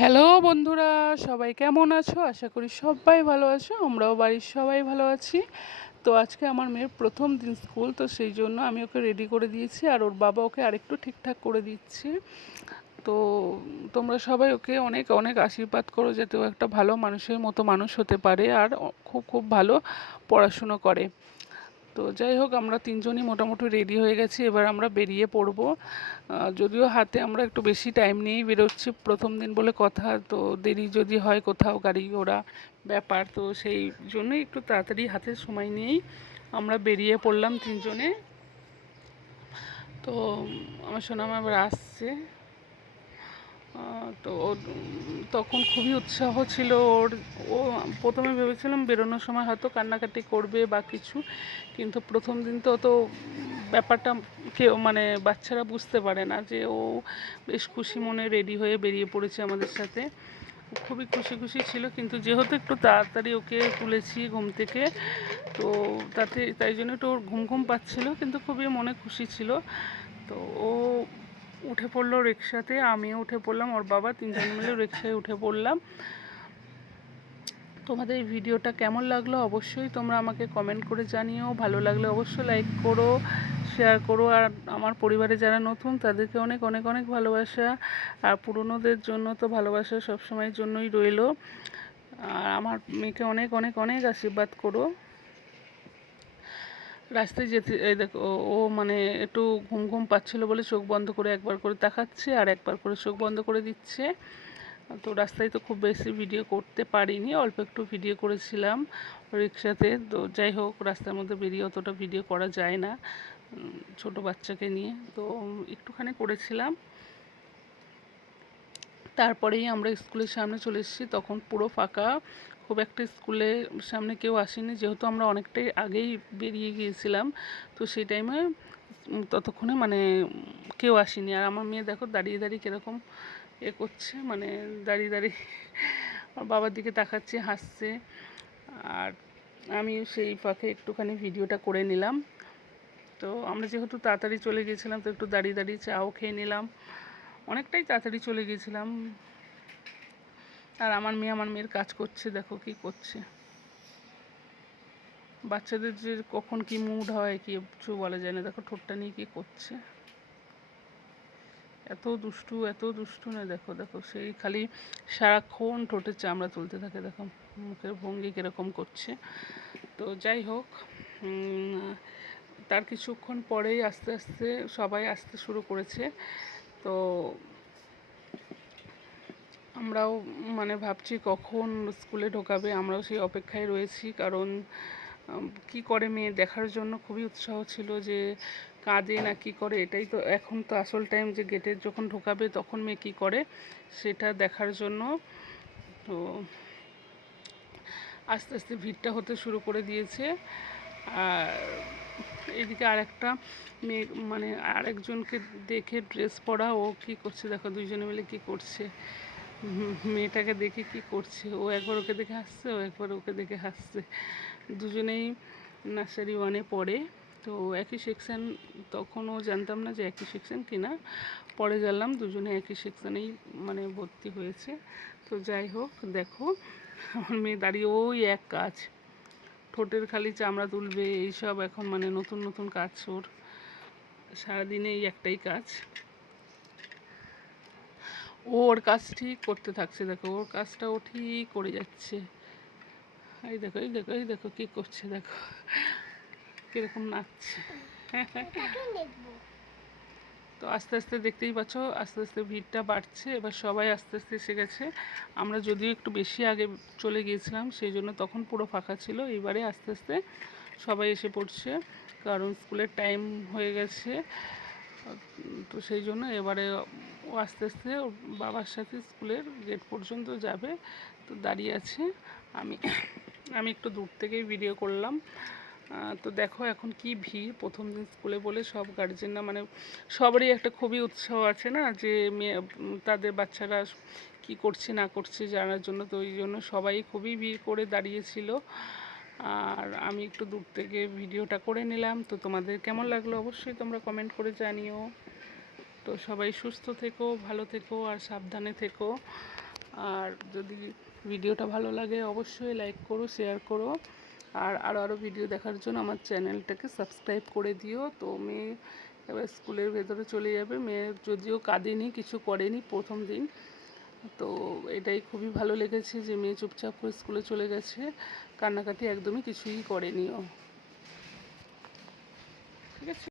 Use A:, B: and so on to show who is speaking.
A: Hello বন্ধুরা, সবাই কেমন আছো? আশা করি সবাই ভালো আছো, আমরাও বাড়ির সবাই ভালো আছি। তো আজকে আমার মেয়ের প্রথম দিন স্কুল, তো সেই জন্য আমি ওকে রেডি করে দিয়েছি আর ওর বাবা ওকে আরেকটু ঠিকঠাক করে দিচ্ছে। তো তোমরা সবাই ওকে অনেক অনেক আশীর্বাদ করো যাতে ও একটা ভালো মানুষের মতো মানুষ হতে পারে আর খুব খুব ভালো পড়াশুনো করে। তো যাই হোক, আমরা তিনজনই মোটামুটি রেডি হয়ে গেছি। এবার আমরা বেরিয়ে পড়ব। যদিও হাতে আমরা একটু বেশি টাইম নিয়েই বেরোচ্ছি, প্রথম দিন বলে কথা, তো দেরি যদি হয় কোথাও গাড়ি ঘোড়া ব্যাপার, তো সেই জন্যই একটু তাড়াতাড়ি হাতে সময় নিয়েই আমরা বেরিয়ে পড়লাম তিনজনে। তো, আমার সোনামা এবার আসছে। তো তখন খুবই উৎসাহ ছিল ওর। ও, প্রথমে ভেবেছিলাম বেরোনোর সময় হয়তো কান্নাকাটি করবে বা কিছু, কিন্তু প্রথম দিন তো তো ব্যাপারটা কেউ মানে বাচ্চারা বুঝতে পারে না যে ও বেশ খুশি মনে রেডি হয়ে বেরিয়ে পড়েছে আমাদের সাথে। খুবই খুশি খুশি ছিল, কিন্তু যেহেতু একটু তাড়াতাড়ি ওকে তুলেছি ঘুম থেকে, তো তাতে, তাই জন্য একটু ওর ঘুম ঘুম পাচ্ছিল, কিন্তু খুবই মনে খুশি ছিল। তো ও উঠে পড়ল রিক্সাতে, আমিও উঠে পড়লাম, ওর বাবা তিনজন মিলে রিক্সায় উঠে পড়লাম। তোমাদের ভিডিওটা কেমন লাগল অবশ্যই তোমরা আমাকে কমেন্ট করে জানিও। ভালো লাগলে অবশ্যই লাইক করো শেয়ার করো, আর আমার পরিবারে যারা নতুন তাদেরকে অনেক অনেক অনেক ভালোবাসা। আর পুরনোদের জন্য তো ভালোবাসা সবসময়ের জন্যই রইল। আর আমার মেয়েকে অনেক অনেক অনেক আশীর্বাদ করো। রাস্তায় যেতে, এই দেখো, ও মানে একটু ঘুম ঘুম পাচ্ছিলো বলে চোখ বন্ধ করে একবার করে তাকাচ্ছে আর একবার করে চোখ বন্ধ করে দিচ্ছে। তো রাস্তায় তো খুব বেশি ভিডিও করতে পারিনি, অল্প একটু ভিডিও করেছিলাম রিক্সাতে। তো যাই হোক, রাস্তার মধ্যে বেরিয়ে অতটা ভিডিও করা যায় না ছোট বাচ্চাকে নিয়ে। তো একটুখানি করেছিলাম। তারপরেই আমরা স্কুলের সামনে চলে এসেছি, তখন পুরো ফাঁকা। খুব একটা স্কুলে সামনে কেউ আসেনি, যেহেতু আমরা অনেকটাই আগেই বেরিয়ে গিয়েছিলাম, তো সেই টাইমে ততক্ষণে মানে কেউ আসেনি। আর আমার মেয়ে দেখো দাঁড়িয়ে দাঁড়িয়ে কীরকম এ করছে মানে দাঁড়িয়ে দাঁড়িয়ে বাবার দিকে তাকাচ্ছে, হাসছে। আর আমি সেই ফাঁকে একটুখানি ভিডিওটা করে নিলাম। তো আমরা যেহেতু তাড়াতাড়ি চলে গিয়েছিলাম, তো একটু দাঁড়িয়ে দাঁড়িয়ে চাও খেয়ে নিলাম। অনেকটাই তাড়াতাড়ি চলে গিয়েছিলাম। আর আমার মেয়ে আমার মেয়ের কাজ করছে, দেখো কি করছে। বাচ্চাদের যে কখন কি মুড হয় কি কিছু বলা যায় না। দেখো ঠোঁটটা নিয়ে কি করছে। এত দুষ্টু এত দুষ্টু না, দেখো দেখো, সেই খালি সারাক্ষণ ঠোঁটের চামড়া তুলতে থাকে, দেখো, মুখের ভঙ্গি কীরকম করছে। তো যাই হোক তার কিছুক্ষণ পরেই আস্তে আস্তে সবাই আসতে শুরু করেছে। তো আমরাও মানে ভাবছি কখন স্কুলে ঢোকাবে, আমরাও সেই অপেক্ষায় রয়েছি। কারণ কি করে মেয়ে দেখার জন্য খুবই উৎসাহ ছিল যে, কাঁদে না কি করে, এটাই তো এখন তো আসল টাইম যে গেটে যখন ঢোকাবে তখন মেয়ে কী করে, সেটা দেখার জন্য তো আস্তে আস্তে ভিড়টা হতে শুরু করে দিয়েছে। আর এদিকে আরেকটা মেয়ে মানে আরেকজনকে দেখে ড্রেস পরা, ও কি করছে? দেখো, দুইজনে মিলে কি করছে? মেয়েটাকে দেখে কি করছে? ও একবার ওকে দেখে হাসছে, ও একবার ওকে দেখে হাসছে। দুজনেই নার্সারি ওয়ানে পড়ে। তো একই সেকশান তখনও জানতাম না যে একই সেকশান কিনা। পরে জানলাম দুজনে একই সেকশানেই মানে ভর্তি হয়েছে। তো যাই হোক, দেখো, আমার মেয়ে দাঁড়িয়ে ওই এক কাজ। ঠোঁটের খালি চামড়া তুলবে, এইসব এখন মানে নতুন নতুন কাজ ওর। সারাদিনে এই একটাই কাজ। ও ওর কাজ ঠিক করতে থাকছে, দেখো, ওর কাজটা ও ঠিক করে যাচ্ছে। এই দেখো এই দেখো এই দেখো কী করছে, দেখো। কীরকম নাচছে। তো আস্তে আস্তে দেখতেই পাচ্ছ, আস্তে আস্তে ভিড়টা বাড়ছে, এবার সবাই আস্তে আস্তে এসে গেছে। আমরা যদিও একটু বেশি আগে চলে গিয়েছিলাম, সেই জন্য তখন পুরো ফাঁকা ছিল এবারে আস্তে আস্তে সবাই এসে পড়ছে, কারণ স্কুলের টাইম হয়ে গেছে। তো সেই জন্য এবারে ও আস্তে আস্তে ওর বাবার সাথে স্কুলের গেট পর্যন্ত যাবে। তো দাঁড়িয়ে আছে। আমি আমি একটু দূর থেকেই ভিডিও করলাম। তো দেখো এখন কি ভিড়। প্রথম দিন স্কুলে বলে সব গার্জেনরা মানে সবারই একটা খুবই উৎসাহ আছে না? যে মেয়ে, তাদের বাচ্চারা কি করছে, না করছে জানার জন্য। তো ওই জন্য সবাই খুবই ভিড় করে দাঁড়িয়েছিল। আর আমি একটু দূর থেকে ভিডিওটা করে নিলাম। তো তোমাদের কেমন লাগল? অবশ্যই তোমরা কমেন্ট করে জানিও। তো সবাই সুস্থ থেকো, ভালো থেকো আর সাবধানে থেকো। আর যদি ভিডিওটা ভালো লাগে অবশ্যই লাইক করো, শেয়ার করো। আর আরও আরও ভিডিও দেখার জন্য আমার চ্যানেলটাকে সাবস্ক্রাইব করে দিও। তো মেয়ে এবার স্কুলের ভেতরে চলে যাবে। মেয়ে যদিও কাঁদেনি, কিছু করেনি প্রথম দিন। তো এটাই খুবই ভালো লেগেছে যে মেয়ে চুপচাপ করে স্কুলে চলে গেছে। কান্নাকাটি একদমই কিছুই করেনি ও ঠিক আছে?